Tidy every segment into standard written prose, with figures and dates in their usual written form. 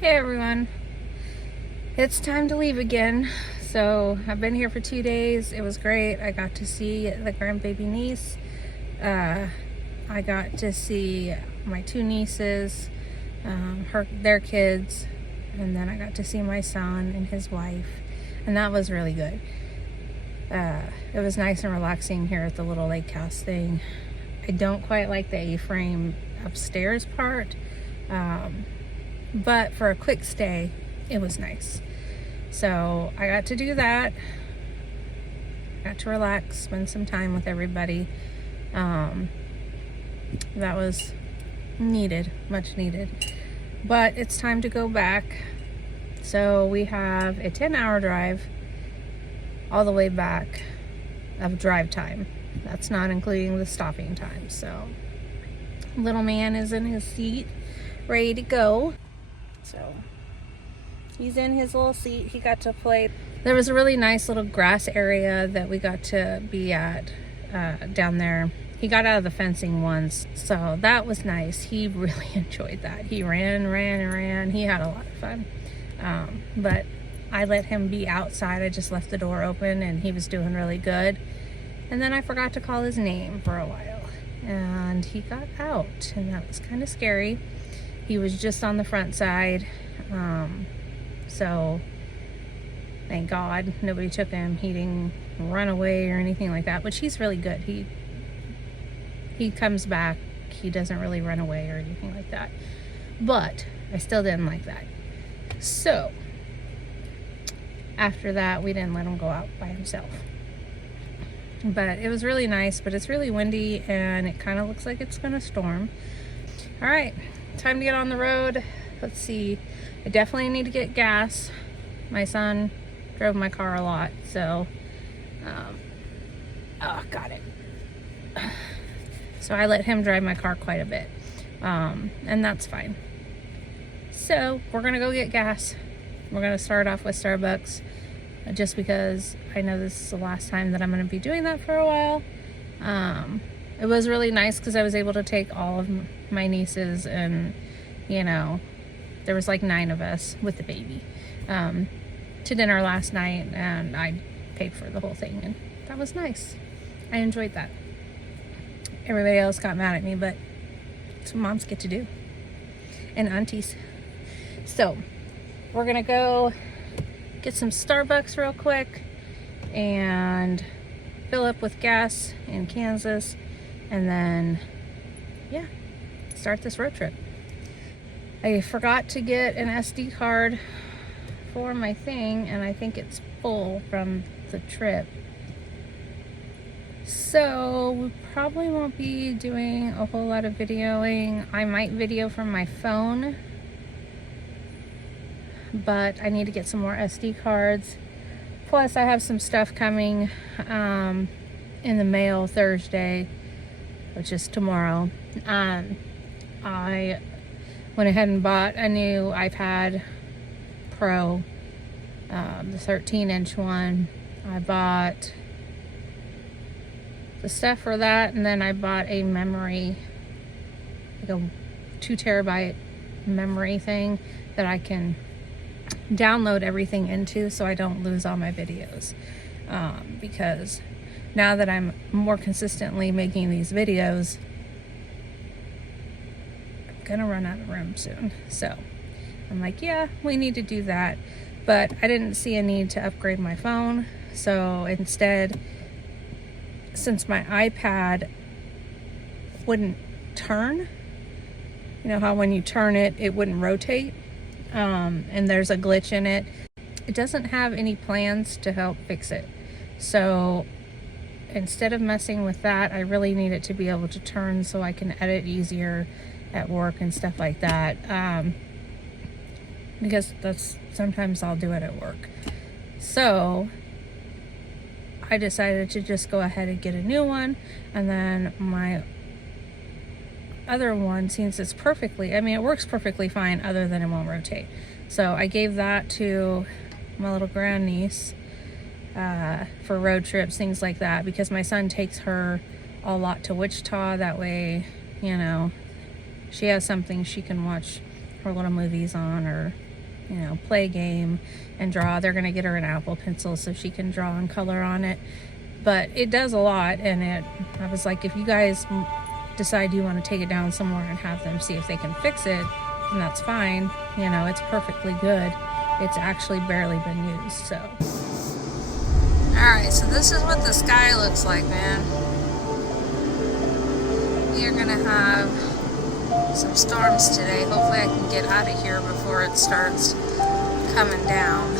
Hey everyone, it's time to leave again. So I've been here for 2 days. It was great. I got to see the grandbaby niece. I got to see my two nieces, their kids, and then I got to see my son and his wife, and that was really good. It was nice and relaxing here at the little lake house thing. I don't quite like the A-frame upstairs part. But for a quick stay, it was nice. So I got to do that. Got to relax, spend some time with everybody. That was needed, much needed. But it's time to go back. So we have a 10-hour drive all the way back of drive time. That's not including the stopping time. So little man is in his seat, ready to go. So he's in his little seat. He got to play. There was a really nice little grass area that we got to be at down there. He got out of the fencing once, so that was nice. He really enjoyed that. He ran. He had a lot of fun. But I let him be outside. I just left the door open and he was doing really good. And then I forgot to call his name for a while. And he got out, and that was kind of scary. He was just on the front side, so thank God nobody took him. He didn't run away or anything like that, which he's really good. He comes back. He doesn't really run away or anything like that, but I still didn't like that. So after that, we didn't let him go out by himself. But it was really nice, but it's really windy and it kind of looks like it's gonna storm. All right, time to get on the road. Let's see, I definitely need to get gas. My son drove my car a lot, so got it. So I let him drive my car quite a bit, and that's fine. So we're gonna go get gas. We're gonna start off with Starbucks, just because I know this is the last time that I'm gonna be doing that for a while. It was really nice because I was able to take all of my nieces, and there was like 9 of us with the baby, to dinner last night, and I paid for the whole thing, and that was nice. I enjoyed that. Everybody else got mad at me, but it's what moms get to do, and aunties. So we're gonna go get some Starbucks real quick and fill up with gas in Kansas, and then start this road trip. I forgot to get an SD card for my thing, and I think it's full from the trip, so we probably won't be doing a whole lot of videoing. I might video from my phone, but I need to get some more SD cards. Plus I have some stuff coming in the mail Thursday, which is tomorrow. I went ahead and bought a new iPad Pro, the 13-inch one. I bought the stuff for that, and then I bought a memory, like a 2 terabyte memory thing that I can download everything into, so I don't lose all my videos, because now that I'm more consistently making these videos, I'm gonna run out of room soon. So I'm like, yeah, we need to do that. But I didn't see a need to upgrade my phone, so instead, since my iPad wouldn't turn, you know how when you turn it, it wouldn't rotate, and there's a glitch in it. It doesn't have any plans to help fix it. So instead of messing with that, I really need it to be able to turn so I can edit easier at work and stuff like that, because sometimes I'll do it at work. So I decided to just go ahead and get a new one, and then my other one, since it's it works perfectly fine other than it won't rotate. So I gave that to my little grandniece for road trips, things like that, because my son takes her a lot to Wichita. That way, she has something she can watch her little movies on, or you know, play a game and draw. They're going to get her an Apple Pencil so she can draw and color on it. But it does a lot, and I was like, if you guys decide you want to take it down somewhere and have them see if they can fix it, then that's fine. You know, it's perfectly good. It's actually barely been used, so. Alright, so this is what the sky looks like, man. We are gonna have some storms today. Hopefully I can get out of here before it starts coming down.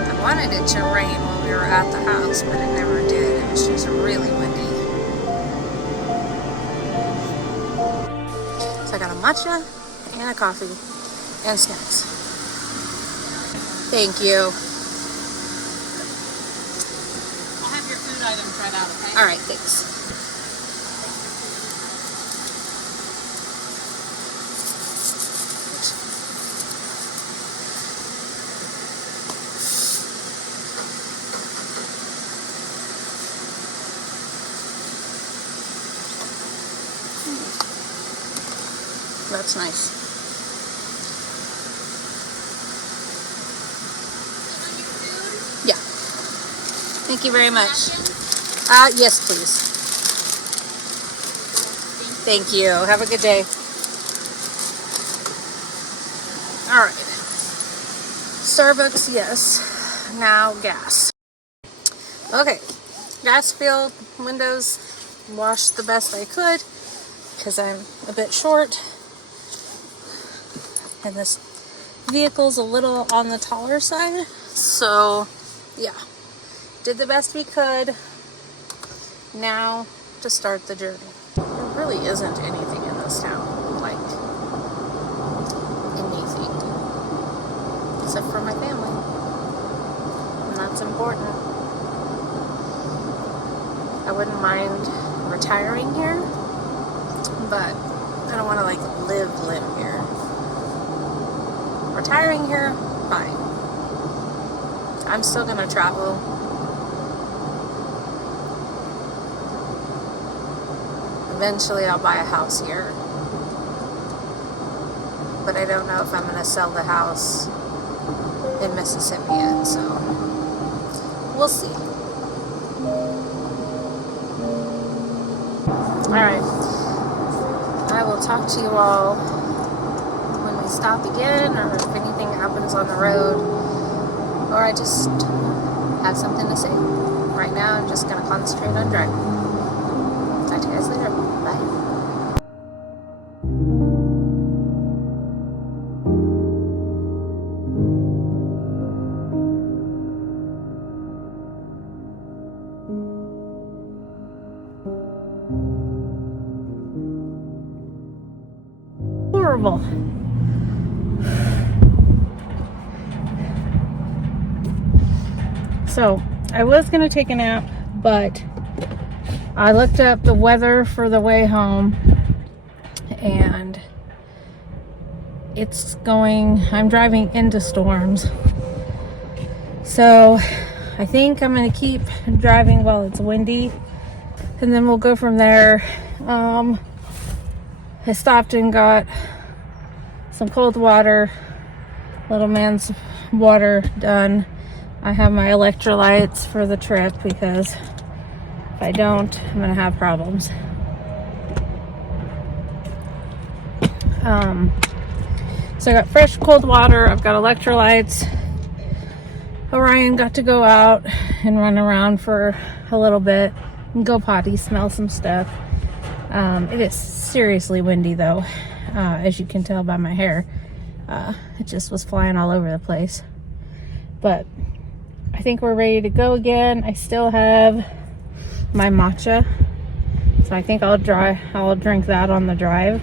I wanted it to rain while we were at the house, but it never did. It was just really windy. So I got a matcha and a coffee and snacks. Thank you. I'll have your food items right out, okay? Alright, thanks. That's nice. Yeah. Thank you very much. Yes, please. Thank you. Have a good day. All right. Starbucks, yes. Now gas. Okay. Gas filled, windows washed the best I could because I'm a bit short. And this vehicle's a little on the taller side. So, yeah. Did the best we could. Now to start the journey. There really isn't anything in this town. Like, anything. Except for my family. And that's important. I wouldn't mind retiring here. But I don't want to, like, live here. Retiring here, fine. I'm still gonna travel. Eventually I'll buy a house here. But I don't know if I'm gonna sell the house in Mississippi yet, so we'll see. Alright. I will talk to you all stop again, or if anything happens on the road, or I just have something to say. Right now I'm just going to concentrate on driving. Talk to you guys later. Bye. Horrible. So, I was going to take a nap, but I looked up the weather for the way home, and I'm driving into storms. So, I think I'm going to keep driving while it's windy, and then we'll go from there. I stopped and got some cold water, little man's water done. I have my electrolytes for the trip because if I don't, I'm going to have problems. So I got fresh cold water. I've got electrolytes. Orion got to go out and run around for a little bit and go potty, smell some stuff. It is seriously windy though, as you can tell by my hair. It just was flying all over the place. But I think we're ready to go again. I still have my matcha, so I think I'll drink that on the drive.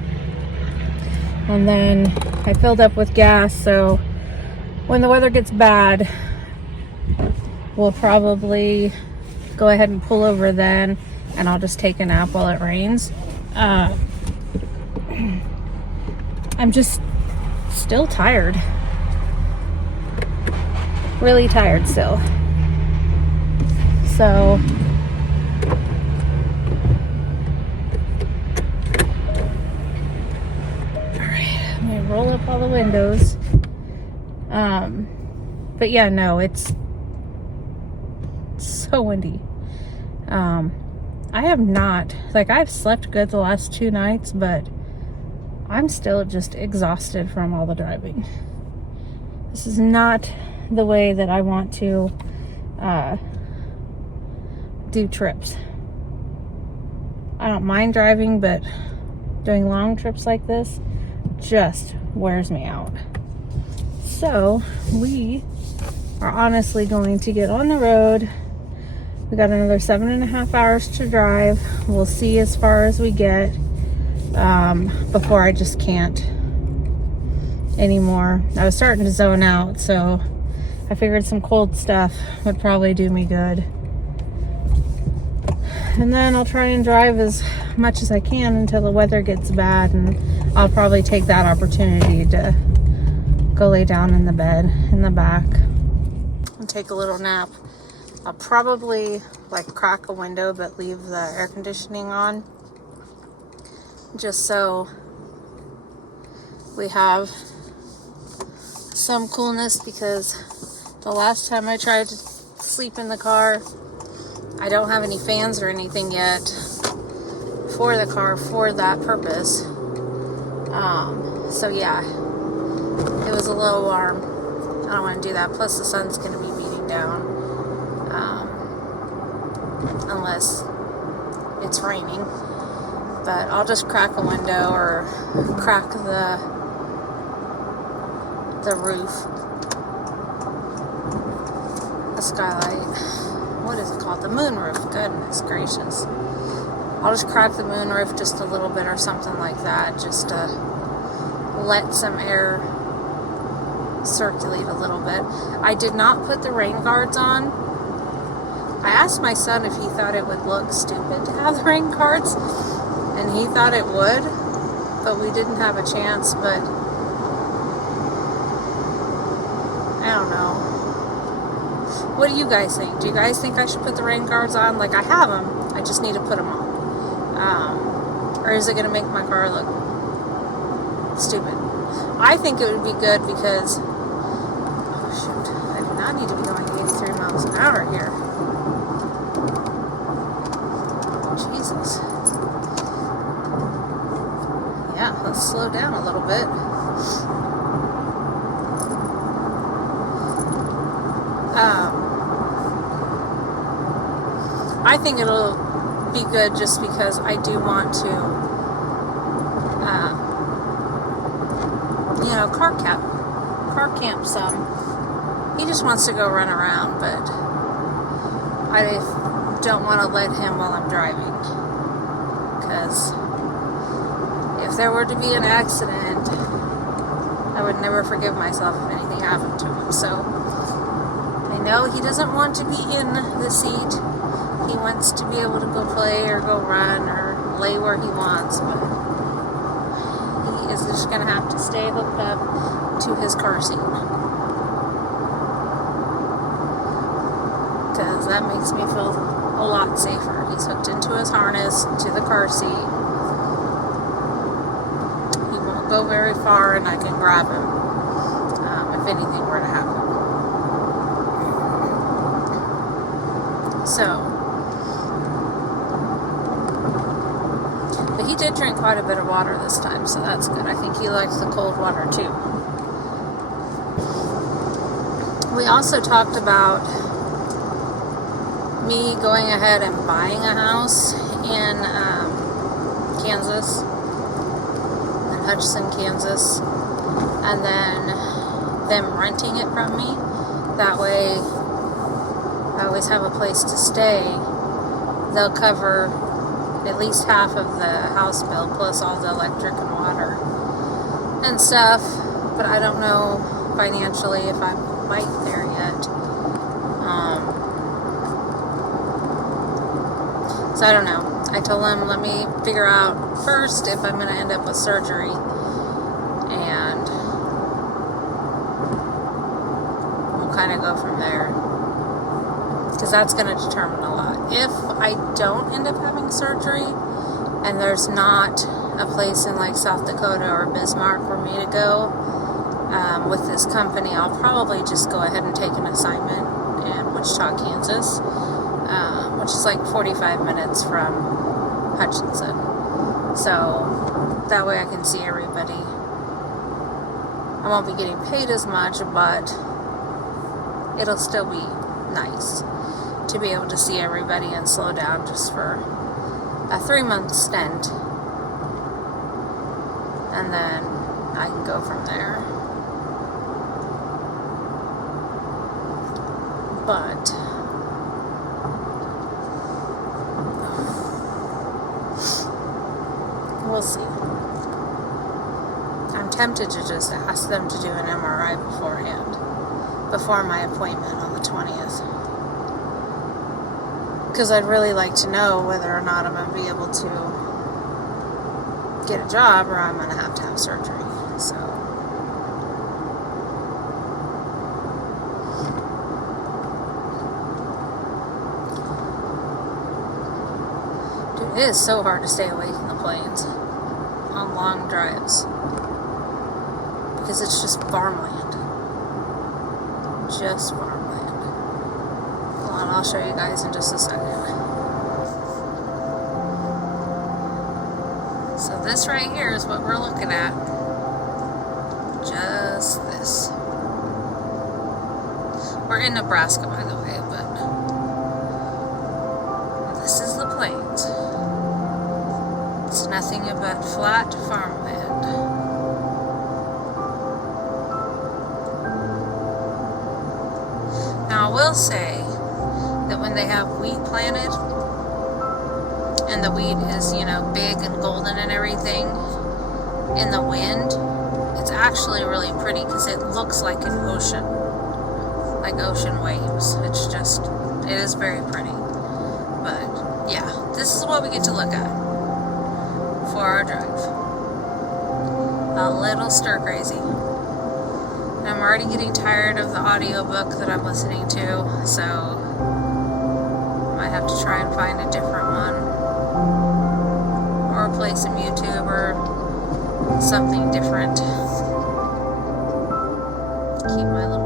And then I filled up with gas, so when the weather gets bad, we'll probably go ahead and pull over then, and I'll just take a nap while it rains. I'm just still tired. Really tired still. So I roll up all the windows. But yeah, no, it's so windy. I have not, like, I've slept good the last 2 nights, but I'm still just exhausted from all the driving. This is not the way that I want to do trips. I don't mind driving, but doing long trips like this just wears me out. So we are honestly going to get on the road. We got another 7.5 hours to drive. We'll see as far as we get before I just can't anymore. I was starting to zone out, so I figured some cold stuff would probably do me good. And then I'll try and drive as much as I can until the weather gets bad, and I'll probably take that opportunity to go lay down in the bed in the back and take a little nap. I'll probably like crack a window but leave the air conditioning on, just so we have some coolness, because the last time I tried to sleep in the car, I don't have any fans or anything yet for the car for that purpose. So yeah, it was a little warm. I don't want to do that. Plus the sun's going to be beating down. Unless it's raining. But I'll just crack a window or crack the roof. The skylight. What is it called? The moonroof. Goodness gracious. I'll just crack the moonroof just a little bit or something like that, just to let some air circulate a little bit. I did not put the rain guards on. I asked my son if he thought it would look stupid to have the rain guards, and he thought it would, but we didn't have a chance. But I don't know. What do you guys think? Do you guys think I should put the rain guards on? Like, I have them, I just need to put them on. Or is it going to make my car look stupid? I think it would be good because, oh shoot, I do not need to be going 83 miles an hour here. Jesus. Yeah, let's slow down a little bit. I think it'll be good just because I do want to, car camp some. He just wants to go run around, but I don't want to let him while I'm driving, because if there were to be an accident, I would never forgive myself if anything happened to him. So I know he doesn't want to be in the seat. He wants to be able to go play or go run or lay where he wants, but he is just going to have to stay hooked up to his car seat, because that makes me feel a lot safer. He's hooked into his harness to the car seat. He won't go very far, and I can grab him if anything were to happen. So, but he did drink quite a bit of water this time, so that's good. I think he likes the cold water too. We also talked about me going ahead and buying a house in Kansas, in Hutchinson, Kansas, and then them renting it from me. That way I always have a place to stay. They'll cover at least half of the house bill, plus all the electric and water and stuff, but I don't know financially if I'm quite there yet. So I don't know. I told him, let me figure out first if I'm going to end up with surgery, and we'll kind of go from there, because that's going to determine a lot. If I don't end up having surgery and there's not a place in like South Dakota or Bismarck for me to go with this company, I'll probably just go ahead and take an assignment in Wichita, Kansas, which is like 45 minutes from Hutchinson. So that way I can see everybody. I won't be getting paid as much, but it'll still be nice to be able to see everybody and slow down just for a 3-month stint. And then I can go from there. But we'll see. I'm tempted to just ask them to do an MRI beforehand, before my appointment on the 20th. Because I'd really like to know whether or not I'm going to be able to get a job or I'm going to have surgery. So, dude, it is so hard to stay awake in the plains on long drives because it's just farmland. Just farmland. Hold on, I'll show you guys in just a second. So this right here is what we're looking at. Just this. We're in Nebraska, by the way, but this is the plains. It's nothing but flat farmland. Now I will say that when they have wheat planted, and the wheat is, big and golden and everything, in the wind, it's actually really pretty because it looks like an ocean, like ocean waves. It is very pretty. But yeah, this is what we get to look at for our drive. A little stir crazy. And I'm already getting tired of the audiobook that I'm listening to, so I might have to try and find a different one, or play some YouTube or something different. Keep my little